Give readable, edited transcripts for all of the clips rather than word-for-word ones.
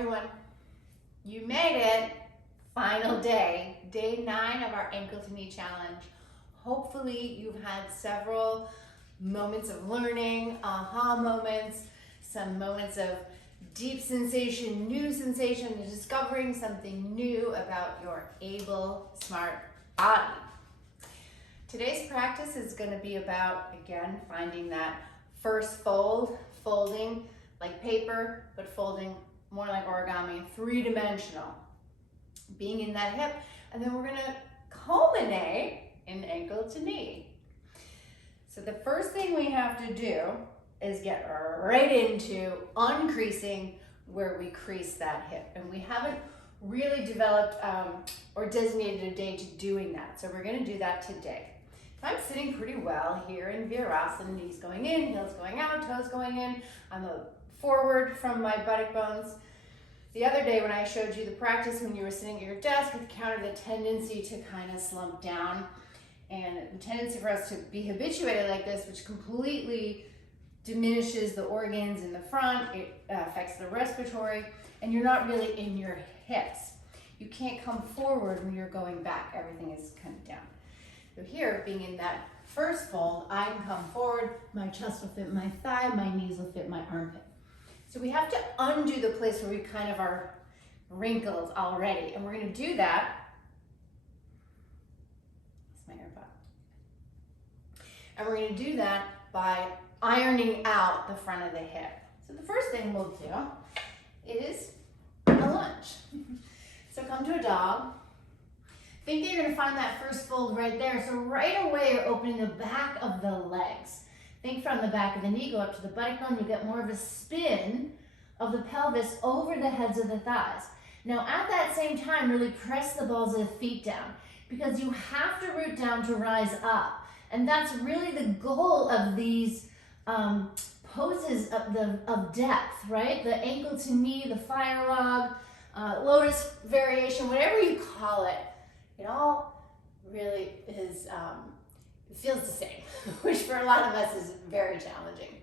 everyone. You made it. Final day, day 9 of our ankle to knee challenge. Hopefully you've had several moments of learning, aha moments, some moments of deep sensation, new sensation, and discovering something new about your able, smart body. Today's practice is going to be about, again, finding that first fold, folding like paper, but folding more like origami, 3-dimensional. Being in that hip, and then we're going to culminate in ankle to knee. So the first thing we have to do is get right into uncreasing where we crease that hip. And we haven't really developed or designated a day to doing that. So we're going to do that today. I'm sitting pretty well here in Virasana, knees going in, heels going out, toes going in. I'm forward from my buttock bones. The other day when I showed you the practice when you were sitting at your desk, it countered the tendency to kind of slump down and the tendency for us to be habituated like this, which completely diminishes the organs in the front, it affects the respiratory, and you're not really in your hips. You can't come forward when you're going back. Everything is kind of down. So here, being in that first fold, I can come forward, my chest will fit my thigh, my knees will fit my armpit. So we have to undo the place where we kind of are wrinkled already. And we're going to do that. That's my AirPod. And we're going to do that by ironing out the front of the hip. So the first thing we'll do is a lunge. So come to a dog. Think that you're going to find that first fold right there. So right away you're opening the back of the legs. Think from the back of the knee, go up to the buttock bone, you get more of a spin of the pelvis over the heads of the thighs. Now at that same time, really press the balls of the feet down because you have to root down to rise up. And that's really the goal of these poses of depth, right? The ankle to knee, the fire log, lotus variation, whatever you call it, it all really is, it feels the same, which for a lot of us is very challenging.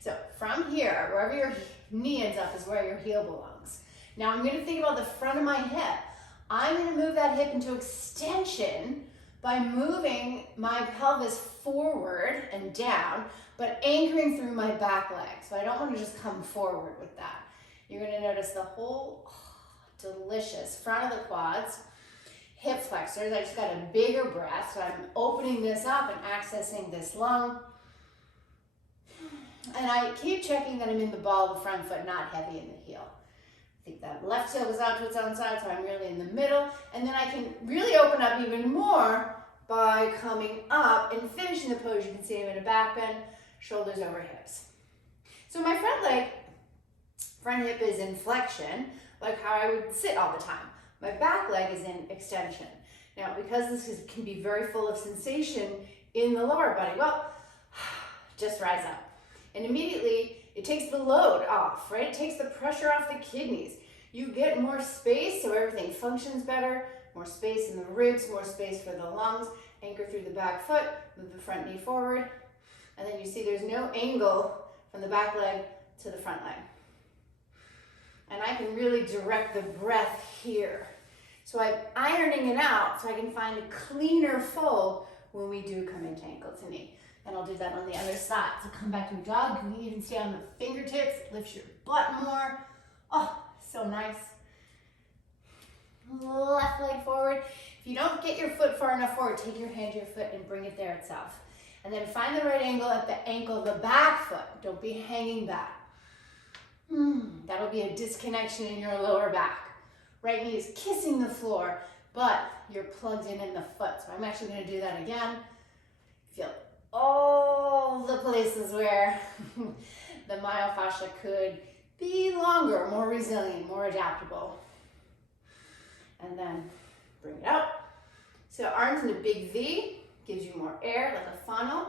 So from here, wherever your knee ends up is where your heel belongs. Now I'm going to think about the front of my hip. I'm going to move that hip into extension by moving my pelvis forward and down, but anchoring through my back leg. So I don't want to just come forward with that. You're going to notice the whole delicious front of the quads, hip flexors. I just got a bigger breath, so I'm opening this up and accessing this lung. And I keep checking that I'm in the ball of the front foot, not heavy in the heel. I think that left heel goes out to its own side, so I'm really in the middle. And then I can really open up even more by coming up and finishing the pose. You can see I'm in a back bend, shoulders over hips. So my front hip is in flexion, like how I would sit all the time. My back leg is in extension. Now, because this can be very full of sensation in the lower body, well, just rise up. And immediately, it takes the load off, right? It takes the pressure off the kidneys. You get more space, so everything functions better. More space in the ribs, more space for the lungs. Anchor through the back foot, move the front knee forward. And then you see there's no angle from the back leg to the front leg. And I can really direct the breath here. So I'm ironing it out so I can find a cleaner fold when we do come into ankle to knee. And I'll do that on the other side. So come back to a dog. You can even stay on the fingertips. Lift your butt more. Oh, so nice. Left leg forward. If you don't get your foot far enough forward, take your hand to your foot and bring it there itself. And then find the right angle at the ankle of the back foot. Don't be hanging back. That'll be a disconnection in your lower back. Right knee is kissing the floor, but you're plugged in the foot. So I'm actually going to do that again. Feel all the places where the myofascia could be longer, more resilient, more adaptable. And then bring it out. So arms in a big V gives you more air, like a funnel.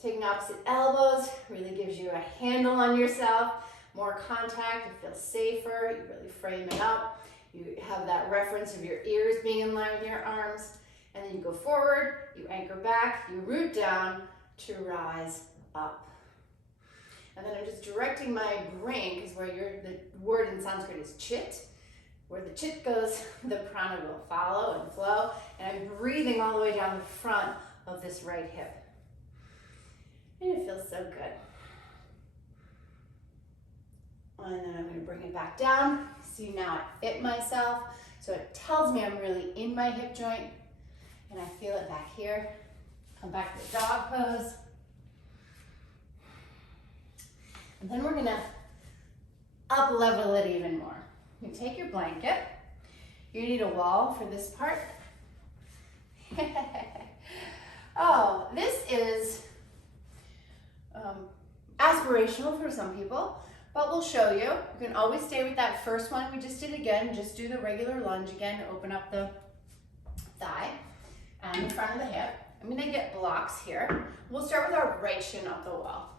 Taking opposite elbows really gives you a handle on yourself. More contact, you feel safer, you really frame it up. You have that reference of your ears being in line with your arms. And then you go forward, you anchor back, you root down to rise up. And then I'm just directing my brain, because where the word in Sanskrit is chit. Where the chit goes, the prana will follow and flow. And I'm breathing all the way down the front of this right hip. And it feels so good. And then I'm going to bring it back down. See, now I fit myself. So it tells me I'm really in my hip joint. And I feel it back here. Come back to the dog pose. And then we're going to up level it even more. You take your blanket. You need a wall for this part. Oh, this is aspirational for some people, but we'll show you. You can always stay with that first one we just did again. Just do the regular lunge again. Open up the thigh and the front of the hip. I'm gonna get blocks here. We'll start with our right shin up the wall.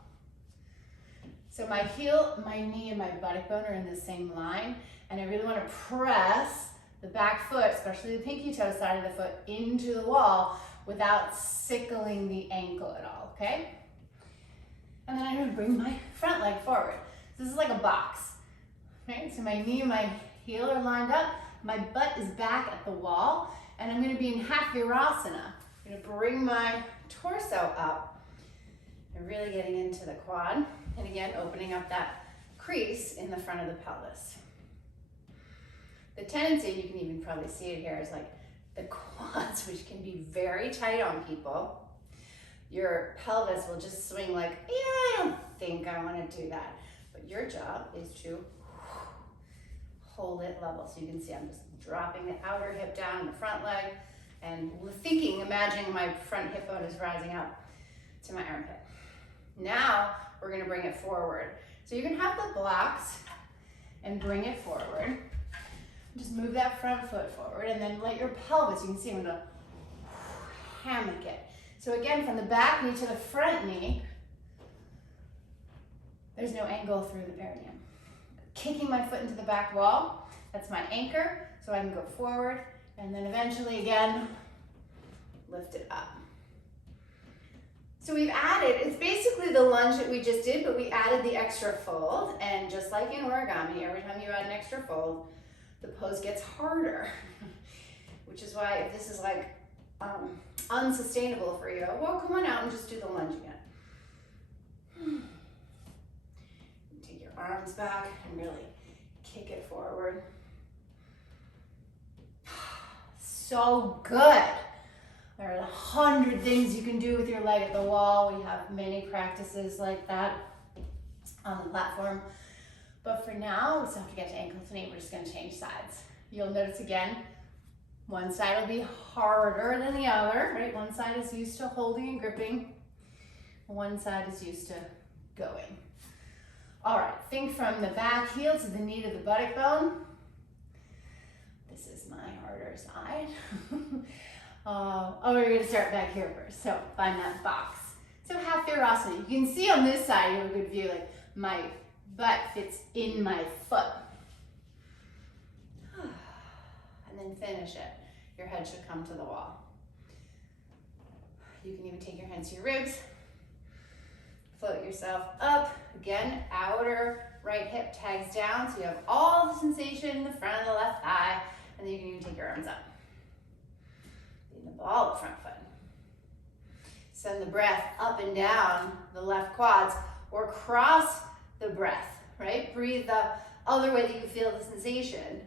So my heel, my knee, and my buttock bone are in the same line, and I really wanna press the back foot, especially the pinky toe side of the foot, into the wall without sickling the ankle at all, okay? And then I'm gonna bring my front leg forward. This is like a box, right? So my knee and my heel are lined up, my butt is back at the wall, and I'm gonna be in half virasana. I'm gonna bring my torso up and really getting into the quad. And again, opening up that crease in the front of the pelvis. The tendency, you can even probably see it here, is like the quads, which can be very tight on people. Your pelvis will just swing like, yeah, I don't think I want to do that. But your job is to hold it level. So you can see I'm just dropping the outer hip down, the front leg, and imagining my front hip bone is rising up to my armpit. Now we're going to bring it forward. So you can have the blocks and bring it forward. Just move that front foot forward and then let your pelvis, you can see I'm going to hammock it. So again, from the back knee to the front knee, there's no angle through the perineum. Kicking my foot into the back wall, that's my anchor, so I can go forward, and then eventually again, lift it up. So we've added, it's basically the lunge that we just did, but we added the extra fold, and just like in origami, every time you add an extra fold, the pose gets harder, which is why if this is like unsustainable for you, well, come on out and just do the lunge again. Take your arms back and really kick it forward. So good. There are 100 things you can do with your leg at the wall. We have many practices like that on the platform. But for now, we still have to get to ankle to knee. We're just going to change sides. You'll notice again, one side will be harder than the other, right? One side is used to holding and gripping. One side is used to going. All right, think from the back heel to the knee to the buttock bone. This is my harder side. We're going to start back here first. So find that box. So half virasana. You can see on this side, you have a good view, like my butt fits in my foot. And then finish it. Your head should come to the wall. You can even take your hands to your ribs. Float yourself up. Again, outer right hip tags down, so you have all the sensation in the front of the left thigh, and then you can even take your arms up. In the ball, the front foot. Send the breath up and down the left quads, or cross the breath, right? Breathe the other way that you feel the sensation.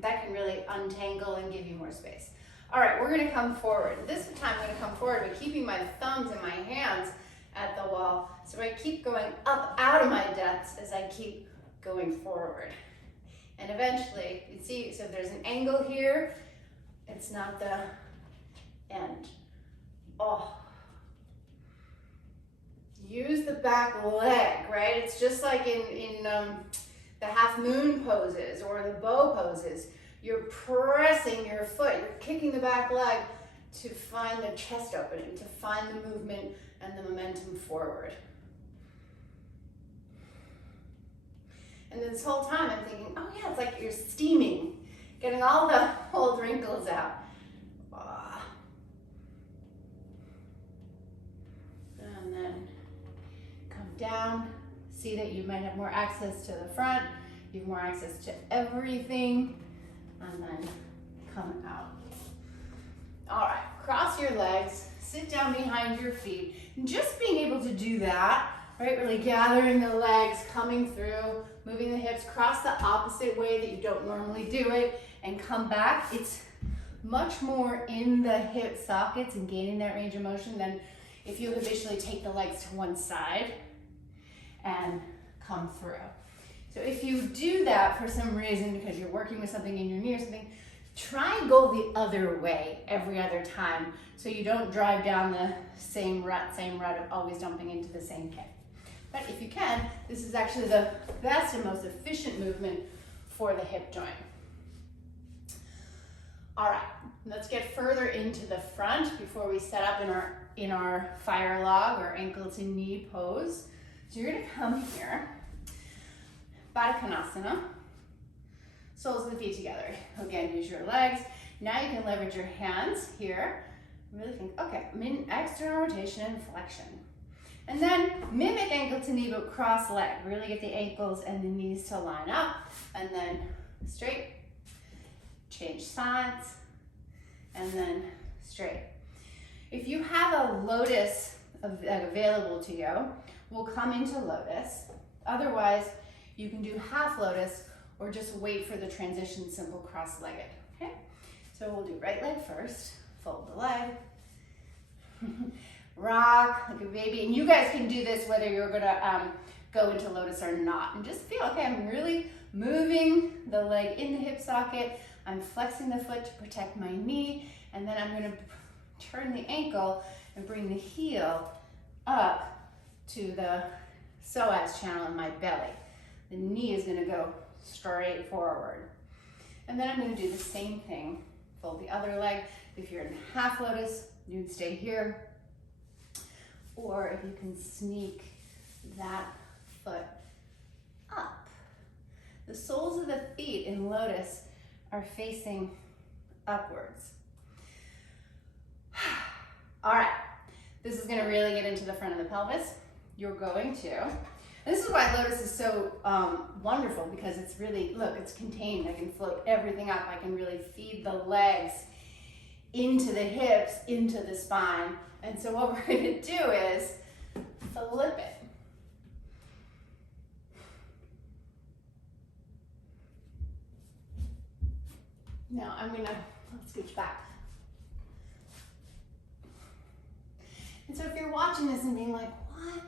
That can really untangle and give you more space. All right, we're gonna come forward. This time I'm gonna come forward by keeping my thumbs and my hands at the wall. So I keep going up out of my depths as I keep going forward. And eventually, you see, so if there's an angle here, it's not the end. Oh. Use the back leg, right? It's just like in the half moon poses or the bow poses. You're pressing your foot, you're kicking the back leg to find the chest opening, to find the movement and the momentum forward. And this whole time I'm thinking, oh yeah, it's like you're steaming, getting all the old wrinkles out. And then down. See that you might have more access to the front, you have more access to everything, and then come out. All right, cross your legs, sit down behind your feet, and just being able to do that, right? Really gathering the legs, coming through, moving the hips, cross the opposite way that you don't normally do it, and come back. It's much more in the hip sockets and gaining that range of motion than if you habitually take the legs to one side and come through. So if you do that for some reason, because you're working with something in your knee or something, try and go the other way every other time so you don't drive down the same rut of always dumping into the same hip. But if you can, this is actually the best and most efficient movement for the hip joint. All right, let's get further into the front before we set up in our fire log or ankle to knee pose. So you're gonna come here, Baddha Konasana, soles of the feet together. Again, use your legs. Now you can leverage your hands here. Really think, okay, I'm in external rotation and flexion. And then mimic ankle to knee, but cross leg. Really get the ankles and the knees to line up. And then straight, change sides, and then straight. If you have a lotus available to you, we'll come into lotus. Otherwise, you can do half lotus or just wait for the transition, simple cross-legged, okay? So we'll do right leg first, fold the leg, rock like a baby. And you guys can do this whether you're gonna go into lotus or not. And just feel, okay, I'm really moving the leg in the hip socket. I'm flexing the foot to protect my knee. And then I'm gonna turn the ankle and bring the heel up to the psoas channel in my belly. The knee is gonna go straight forward. And then I'm gonna do the same thing. Fold the other leg. If you're in half lotus, you'd stay here. Or if you can sneak that foot up. The soles of the feet in lotus are facing upwards. All right, this is gonna really get into the front of the pelvis. You're going to, this is why lotus is so wonderful, because it's really, look, it's contained. I can float everything up. I can really feed the legs into the hips, into the spine. And so what we're gonna do is flip it. Now I'm gonna, let's scooch back. And so if you're watching this and being like, what?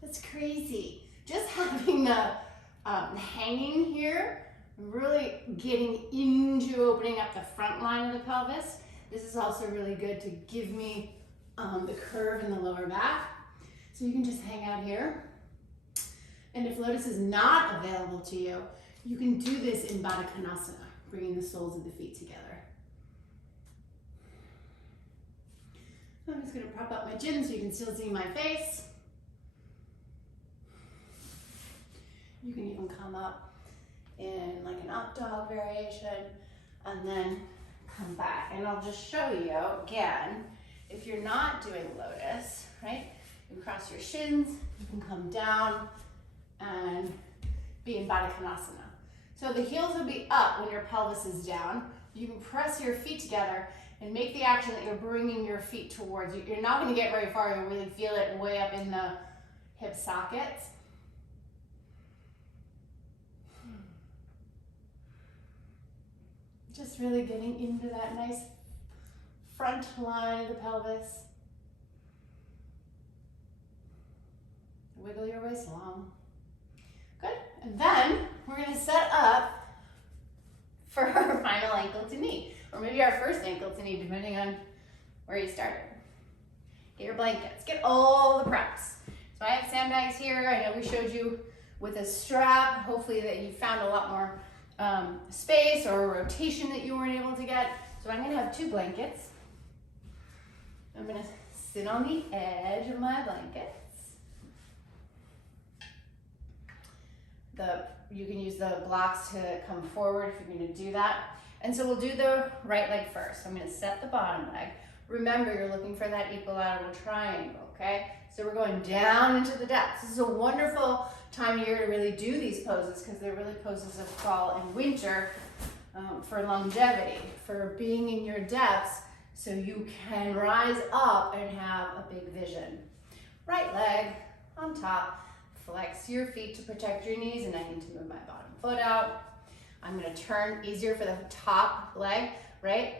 That's crazy. Just having the hanging here, really getting into opening up the front line of the pelvis. This is also really good to give me the curve in the lower back. So you can just hang out here. And if lotus is not available to you, you can do this in Baddha Konasana, bringing the soles of the feet together. I'm just gonna prop up my chin so you can still see my face. You can even come up in like an up dog variation and then come back. And I'll just show you again, if you're not doing lotus, right? You can cross your shins, you can come down and be in Baddha Konasana. So the heels will be up when your pelvis is down. You can press your feet together and make the action that you're bringing your feet towards you. You're not gonna get very far, you'll really feel it way up in the hip sockets. Just really getting into that nice front line of the pelvis. Wiggle your waist long. Good, and then we're gonna set up for our final ankle to knee, or maybe our first ankle to knee, depending on where you started. Get your blankets, get all the preps. So I have sandbags here. I know we showed you with a strap. Hopefully that you found a lot more space or rotation that you weren't able to get. So I'm gonna have 2 blankets. I'm gonna sit on the edge of my blankets. You can use the blocks to come forward if you're gonna do that. And so we'll do the right leg first. I'm gonna set the bottom leg. Remember, you're looking for that equilateral triangle, okay? So we're going down into the depths. This is a wonderful time of year to really do these poses because they're really poses of fall and winter for longevity, for being in your depths so you can rise up and have a big vision. Right leg on top, flex your feet to protect your knees, and I need to move my bottom foot out. I'm gonna turn, easier for the top leg, right?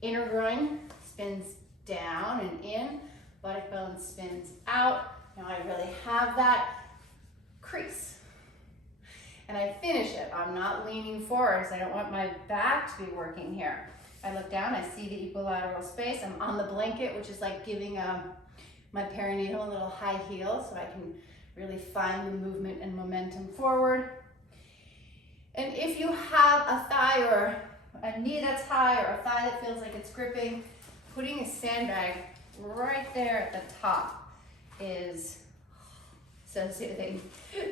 Inner groin spins down and in, buttock bone spins out. Now I really have that crease. And I finish it. I'm not leaning forward, so I don't want my back to be working here. I look down, I see the equilateral space. I'm on the blanket, which is like giving my perinatal a little high heel so I can really find the movement and momentum forward. And if you have a thigh or a knee that's high or a thigh that feels like it's gripping, putting a sandbag right there at the top is so soothing,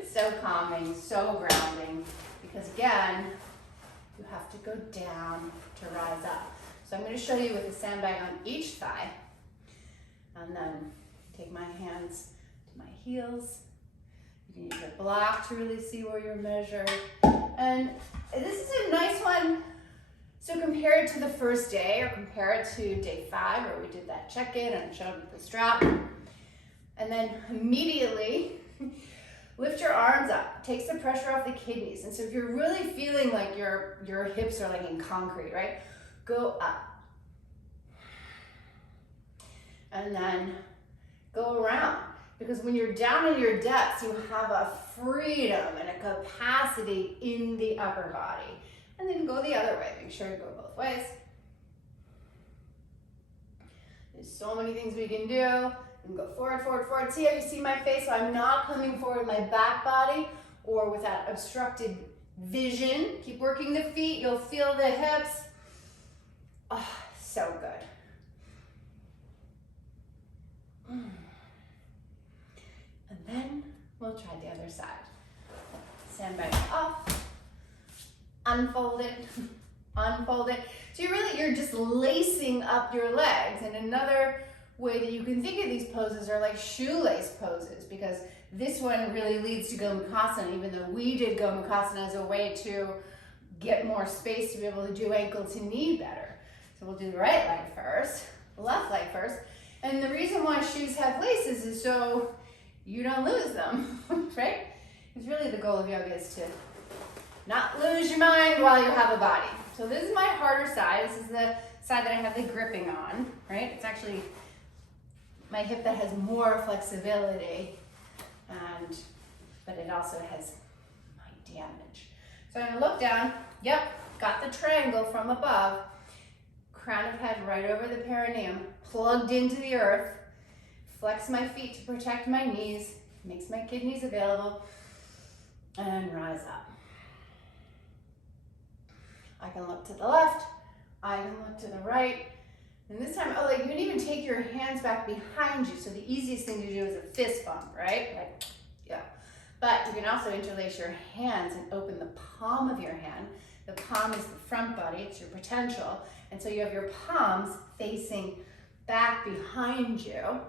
so calming, so grounding, because again, you have to go down to rise up. So I'm going to show you with a sandbag on each thigh, and then take my hands to my heels. You can use a block to really see where you're measured. And this is a nice one. So compare it to the first day, or compare it to day 5 where we did that check-in and showed the strap. And then immediately lift your arms up, takes the pressure off the kidneys. And so if you're really feeling like your hips are like in concrete, right? Go up. And then go around. Because when you're down in your depths, you have a freedom and a capacity in the upper body. And then go the other way. Make sure you go both ways. There's so many things we can do. You can go forward, forward, forward. See how you see my face? So I'm not coming forward with my back body or with that obstructed vision. Keep working the feet. You'll feel the hips. Oh, so good. And then we'll try the other side. Sandbag off, unfold it, unfold it. So you're just lacing up your legs. And another way that you can think of these poses are like shoelace poses, because this one really leads to Gomukhasana, even though we did Gomukhasana as a way to get more space to be able to do ankle to knee better. So we'll do the right leg first, left leg first. And the reason why shoes have laces is so you don't lose them, right? Because really the goal of yoga is to not lose your mind while you have a body. So this is my harder side. This is the side that I have the gripping on, right? It's actually my hip that has more flexibility, but it also has my damage. So I'm gonna look down. Yep, got the triangle from above. Crown of head right over the perineum, plugged into the earth. Flex my feet to protect my knees, makes my kidneys available, and rise up. I can look to the left, I can look to the right, and this time, you can even take your hands back behind you, so the easiest thing to do is a fist bump, right? Like, yeah. But you can also interlace your hands and open the palm of your hand. The palm is the front body, it's your potential, and so you have your palms facing back behind you.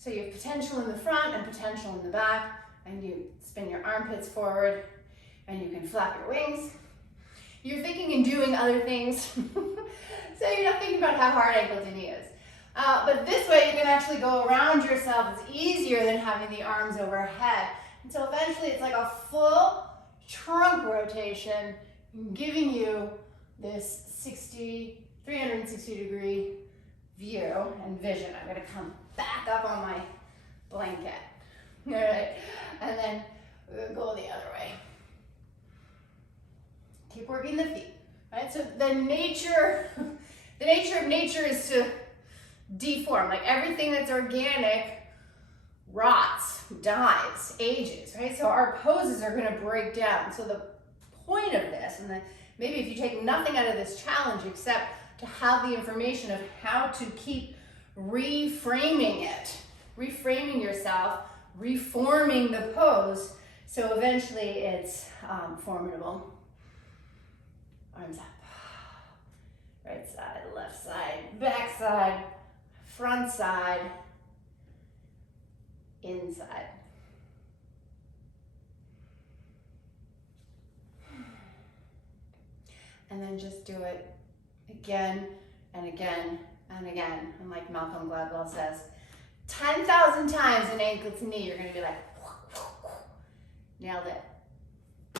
So you have potential in the front and potential in the back, and you spin your armpits forward, and you can flap your wings. You're thinking and doing other things, so you're not thinking about how hard ankle to knee is. But this way you can actually go around yourself. It's easier than having the arms overhead. And so eventually it's like a full trunk rotation, giving you this 360 degree view and vision. I'm gonna come back up on my blanket, all right? And then we'll go the other way. Keep working the feet, right? So the nature of nature is to deform. Like everything that's organic rots, dies, ages, right? So our poses are gonna break down. So the point of this, and maybe if you take nothing out of this challenge except to have the information of how to keep reframing it, reframing yourself, reforming the pose, so eventually it's formidable. Arms up. Right side, left side, back side, front side. inside. And then just do it again and again and again. And like Malcolm Gladwell says, 10,000 times an ankle to knee, you're gonna be like, nailed it.